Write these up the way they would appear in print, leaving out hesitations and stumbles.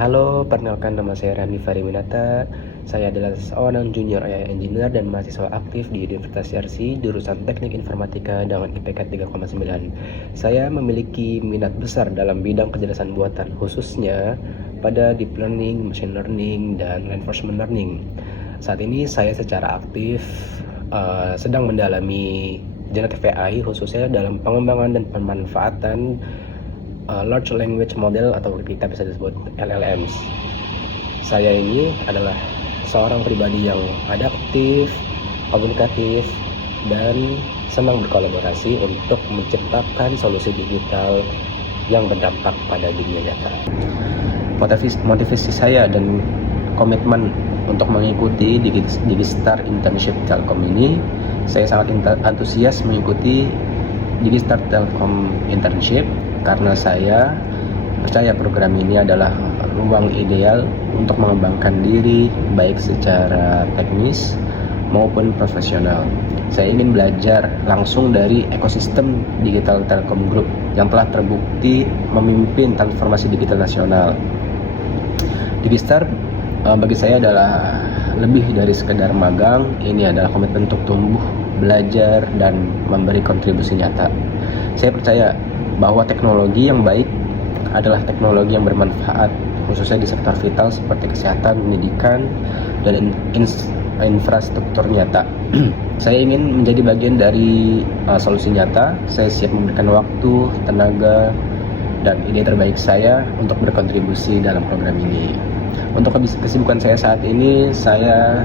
Halo, perkenalkan nama saya Rani Fariminata. Saya adalah seorang junior AI engineer dan mahasiswa aktif di Universitas Yarsi jurusan Teknik Informatika dengan IPK 3,9. Saya memiliki minat besar dalam bidang kecerdasan buatan, khususnya pada deep learning, machine learning, dan reinforcement learning. Saat ini saya secara aktif sedang mendalami generative AI, khususnya dalam pengembangan dan pemanfaatan large language model atau kita bisa disebut LLMs. Saya ini adalah seorang pribadi yang adaptif, komunikatif, dan senang berkolaborasi untuk menciptakan solusi digital yang berdampak pada dunia nyata. Motivasi saya dan komitmen untuk mengikuti Digistar Internship Telkom ini, saya sangat antusias mengikuti Digistar Telkom Internship karena saya percaya program ini adalah ruang ideal untuk mengembangkan diri baik secara teknis maupun profesional. Saya ingin belajar langsung dari ekosistem digital Telkom Group yang telah terbukti memimpin transformasi digital nasional. Digistar bagi saya adalah lebih dari sekedar magang. Ini adalah komitmen untuk tumbuh, belajar, dan memberi kontribusi nyata. Saya percaya bahwa teknologi yang baik adalah teknologi yang bermanfaat, khususnya di sektor vital seperti kesehatan, pendidikan, dan infrastruktur nyata. Saya ingin menjadi bagian dari solusi nyata. Saya siap memberikan waktu, tenaga, dan ide terbaik saya untuk berkontribusi dalam program ini. Untuk kesibukan saya saat ini, saya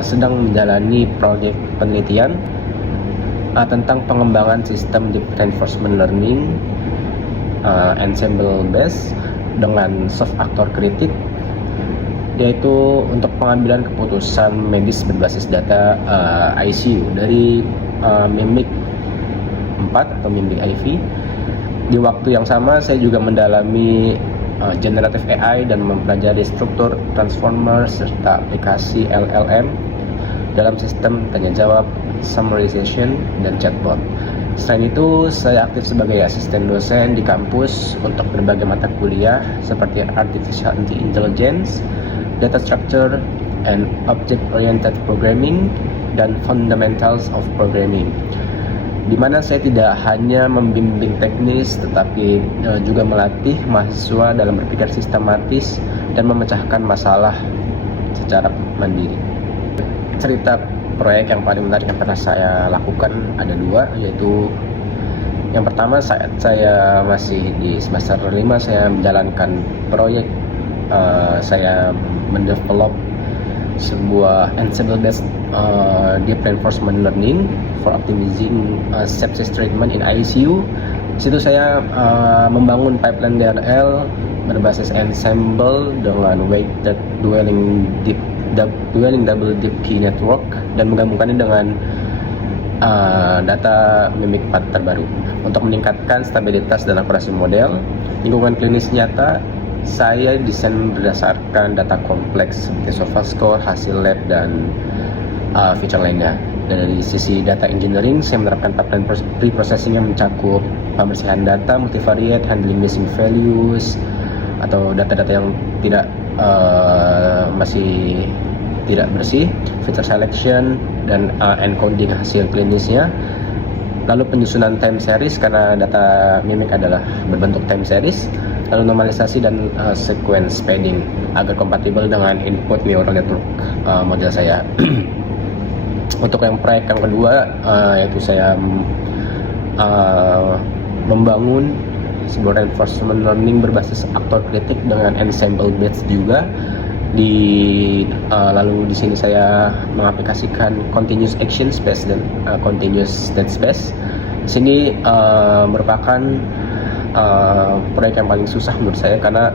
sedang menjalani proyek penelitian tentang pengembangan sistem deep reinforcement learning ensemble based dengan soft actor kritik, yaitu untuk pengambilan keputusan medis berbasis data ICU dari Mimic 4 atau Mimic IV. Di waktu yang sama saya juga mendalami generative AI dan mempelajari struktur transformer serta aplikasi LLM dalam sistem tanya jawab, summarization, dan chatbot. Selain itu, saya aktif sebagai asisten dosen di kampus untuk berbagai mata kuliah seperti Artificial Intelligence, Data Structure, and Object-Oriented Programming, dan Fundamentals of Programming, di mana saya tidak hanya membimbing teknis tetapi juga melatih mahasiswa dalam berpikir sistematis dan memecahkan masalah secara mandiri. Cerita proyek yang paling menarik yang pernah saya lakukan ada dua, yaitu yang pertama saat saya masih di semester 5, saya menjalankan proyek saya mendevelop sebuah ensemble based deep reinforcement learning for optimizing sepsis treatment in ICU. Di situ saya membangun pipeline DRL berbasis ensemble dengan weighted dwelling double deep key network dan menggabungkannya dengan data Mimic 4 terbaru untuk meningkatkan stabilitas dan akurasi model. Lingkungan klinis nyata saya desain berdasarkan data kompleks seperti SOFA score, hasil lab, dan feature lainnya. Dan dari sisi data engineering, saya menerapkan pipeline pre-processing yang mencakup pembersihan data multivariate, handling missing values atau data-data yang masih tidak bersih, feature selection, dan encoding hasil klinisnya. Lalu penyusunan time series karena data Mimic adalah berbentuk time series. Lalu normalisasi dan sequence padding agar kompatibel dengan input neural network model saya. Untuk yang proyek yang kedua, yaitu saya membangun sebuah reinforcement learning berbasis aktor kritik dengan ensemble based juga. Lalu di sini saya mengaplikasikan continuous action space dan continuous state space. Di sini merupakan proyek yang paling susah menurut saya karena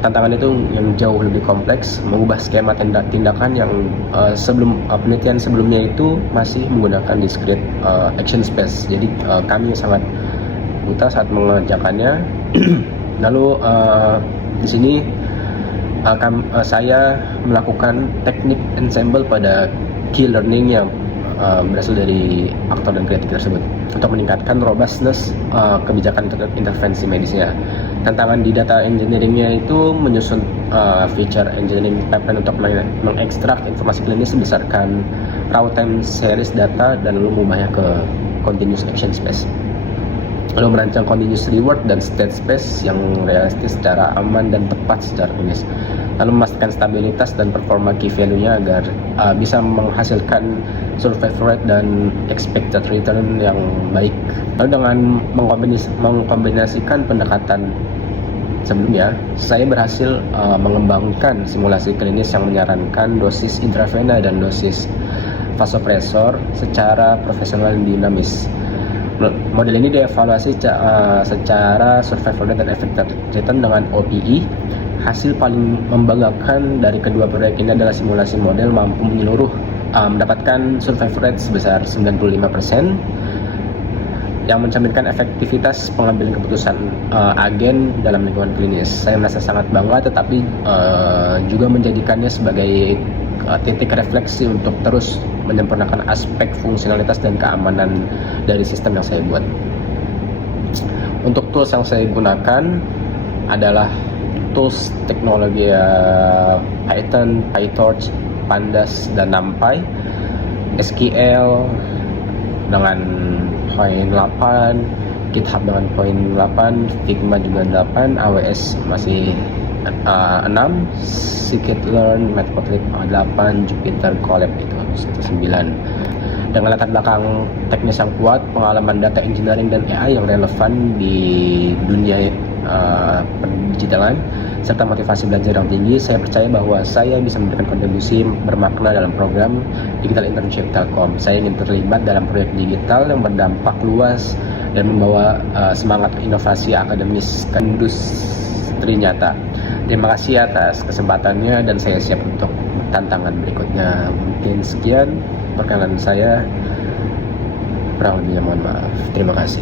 tantangan itu yang jauh lebih kompleks, mengubah skema tindakan yang sebelum penelitian sebelumnya itu masih menggunakan discrete action space. Jadi kami sangat buta saat mengerjakannya. Lalu di sini saya melakukan teknik ensemble pada key learning yang berasal dari aktor dan kritik tersebut. untuk meningkatkan robustness kebijakan intervensi medisnya. Tantangan di data engineeringnya itu menyusun feature engineering pipeline untuk mengekstrak informasi klinis berdasarkan raw time series data dan lalu mengubahnya ke continuous action space. Lalu merancang continuous reward dan state space yang realistis secara aman dan tepat secara klinis. Lalu memastikan stabilitas dan performa key value-nya agar bisa menghasilkan survival rate dan expected return yang baik. Lalu dengan mengkombinasikan pendekatan sebelumnya, saya berhasil mengembangkan simulasi klinis yang menyarankan dosis intravena dan dosis vasopresor secara profesional dan dinamis. Model ini dievaluasi secara survival rate dan effective return dengan OPE. Hasil paling membanggakan dari kedua proyek ini adalah simulasi model mampu menyeluruh mendapatkan survival rate sebesar 95% yang mencerminkan efektivitas pengambilan keputusan agen dalam lingkungan klinis. Saya merasa sangat bangga, tetapi juga menjadikannya sebagai titik refleksi untuk terus menyempurnakan aspek fungsionalitas dan keamanan dari sistem yang saya buat. Untuk tools yang saya gunakan adalah tools teknologi Python, PyTorch, Pandas, dan NumPy, SQL dengan poin 8, GitHub dengan poin 8, Figma juga 8, AWS masih 6, Scikit-learn, Matplotlib 8, Jupyter Colab itu 9. Dengan latar belakang teknis yang kuat, pengalaman data engineering dan AI yang relevan di dunia digitalan, serta motivasi belajar yang tinggi, saya percaya bahwa saya bisa memberikan kontribusi bermakna dalam program Digital Internship Telkom. Saya ingin terlibat dalam proyek digital yang berdampak luas dan membawa semangat inovasi akademis ke industri nyata. Terima kasih atas kesempatannya dan saya siap untuk tantangan berikutnya. Mungkin sekian perkenalan saya, kurang lebihnya mohon maaf. Terima kasih.